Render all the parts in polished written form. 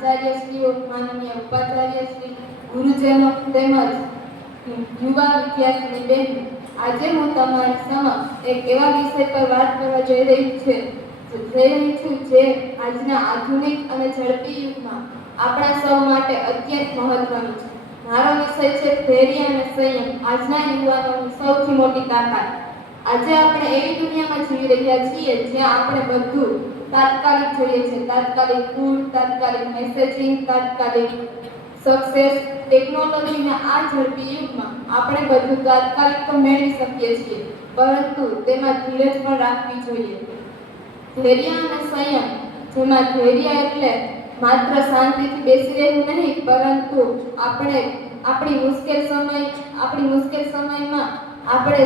આચાર્યશ્રીઓ, માનનીય ઉપાચાર્યશ્રી, ગુરુજનો તેમજ યુવા વિદ્યાર્થી બહેનો, આજે હું તમારી સમક્ષ એક એવા વિષય પર વાત કરવા જઈ રહી છું જે આજના આધુનિક અને ઝડપી યુગમાં આપણા સૌ માટે અત્યંત મહત્વનું છે. મારો વિષય છે ધૈર્ય અને સંયમ, આજના યુવાનોની સૌથી મોટી તાકાત. આજે આપણે એવી દુનિયામાં જીવી રહ્યા છીએ જ્યાં આપણે બધું તાત્કાલિક જોઈએ છે. તાત્કાલિક ફૂડ, તાત્કાલિક મેસેજિંગ, તાત્કાલિક સક્સેસ. ટેકનોલોજીના આ ઝડપી યુગમાં આપણે બધું તાત્કાલિક તો મેળવી શકીએ છીએ, પરંતુ તેમાં ધીરજ પણ રાખવી જોઈએ. ધૈર્ય અને સંયમ, જેમાં ધૈર્ય એટલે માત્ર શાંતિથી બેસી રહેવું નહીં, પરંતુ આપણી મુશ્કેલ સમયમાં આપણે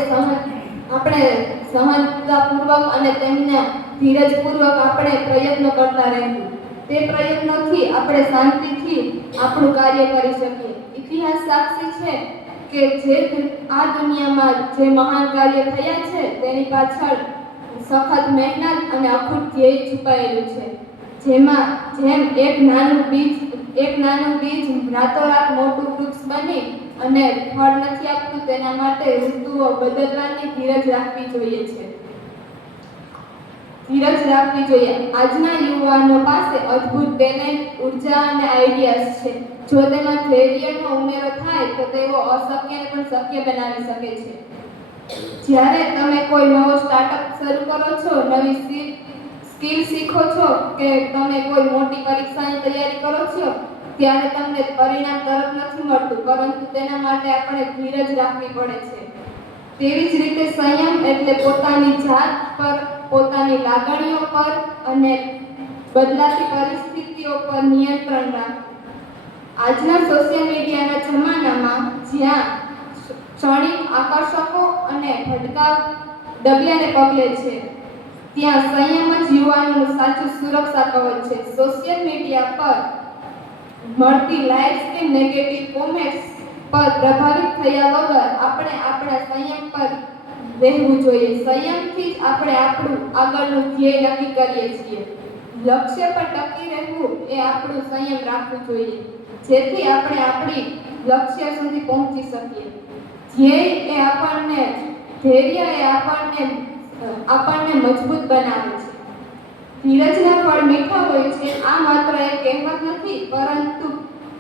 સહનતાપૂર્વક અને તેમને ધીરજપૂર્વક આપણે પ્રયત્ન કરતા રહેવું. તે પ્રયત્નોથી આપણે શાંતિથી આપણું કાર્ય કરી શકીએ. ઇતિહાસ સાક્ષી છે કે આ દુનિયામાં જે મહાન કાર્ય થયા છે તેની પાછળ સખત મહેનત અને અખૂટ ધ્યેય છુપાયેલું છે. જેમ એક નાનું બીજ રાતોરાત મોટું વૃક્ષ બની અને ફળ નથી આપતું, તેના માટે ઋતુઓ બદલવાની ધીરજ રાખવી જોઈએ. આજના યુવાનો પાસે અદ્ભુત ટેલેન્ટ, ઉર્જા અને આઈડિયાઝ છે. જો તેમાં ધૈર્યનો ઉમેરો થાય તો તેઓ અશક્યને પણ શક્ય બનાવી શકે છે. જ્યારે તમે કોઈ નવો સ્ટાર્ટઅપ શરૂ કરો છો, નવી સ્કિલ શીખો છો કે તમે કોઈ મોટી પરીક્ષાની તૈયારી કરો છો, ત્યારે તમને પરિણામ તરત નથી મળતું, પરંતુ તેના માટે આપણે ધીરજ રાખવી પડે છે. તેવી જ રીતે સંયમ એટલે પોતાની જાત પર, પોતાની લાગણીઓ પર અને બદલાતી પરિસ્થિતિઓ પર નિયંત્રણ રાખવું. આજના સોશિયલ મીડિયાના જમાનામાં જ્યાં ક્ષણિક આકર્ષકો અને ભટકાવ ડગલે પગલે છે, ત્યાં સંયમ જ યુવાનોનું સાચું સુરક્ષા કવચ છે. સોશિયલ મીડિયા પર મળતી લાઇક્સ કે નેગેટિવ કોમેન્ટ્સ પર પ્રભાવિત થયા વગર આપણે આપણા સંયમ પર રહેવું જોઈએ. સંયમથી જ આપણે આપણું આગળનું ધ્યેય નક્કી કરીએ છીએ. લક્ષ્ય પર ટકી રહેવું એ આપણું સંયમ રાખવું જોઈએ, જેથી આપણે આપણી લક્ષ્ય સુધી પહોંચી શકીએ. ધૈર્ય એ આપણને મજબૂત બનાવે છે. ધીરજના ફળ મીઠા હોય છે. આ માત્ર એક કહેવત નથી, પરંતુ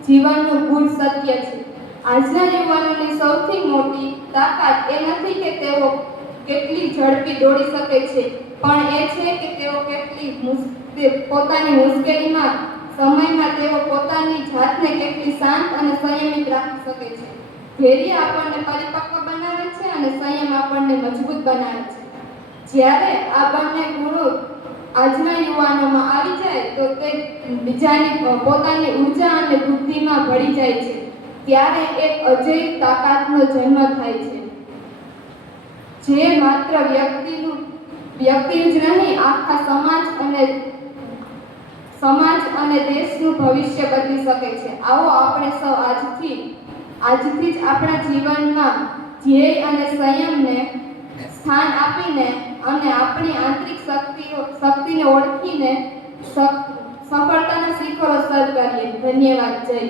જીવનનું ગૂઢ સત્ય છે. આજના યુવાનોની સૌથી મોટી તાકાત એ નથી કે તેઓ કેટલી ઝડપી દોડી શકે છે, પણ એ છે કે તેઓ પોતાની મુશ્કેલીમાં સમયમાં તેઓ પોતાની જાતને કેટલી શાંત અને સંયમિત રાખી શકે છે. ધૈર્ય આપણને પરિપક્વ બનાવે છે અને સંયમ આપણને મજબૂત બનાવે છે. જ્યારે આ બંને ગુણો આજના યુવાનોમાં આવી જાય તો તે પોતાની ઉર્જા અને બુદ્ધિમાં ભળી જાય છે. ત્યારે એક અજેય તાકાતનો જન્મ થાય છે, જે માત્ર વ્યક્તિનું જ નહીં, આખા સમાજ અને દેશનું ભવિષ્ય બદલી શકે છે. આવો આપણે સૌ આજથી જ આપણા જીવનમાં ધ્યેય અને સંયમને સ્થાન આપીને અને આપણી આંતરિક શક્તિને ઓળખીને સફળતાના શિખરો સર કરીએ. ધન્યવાદ. જય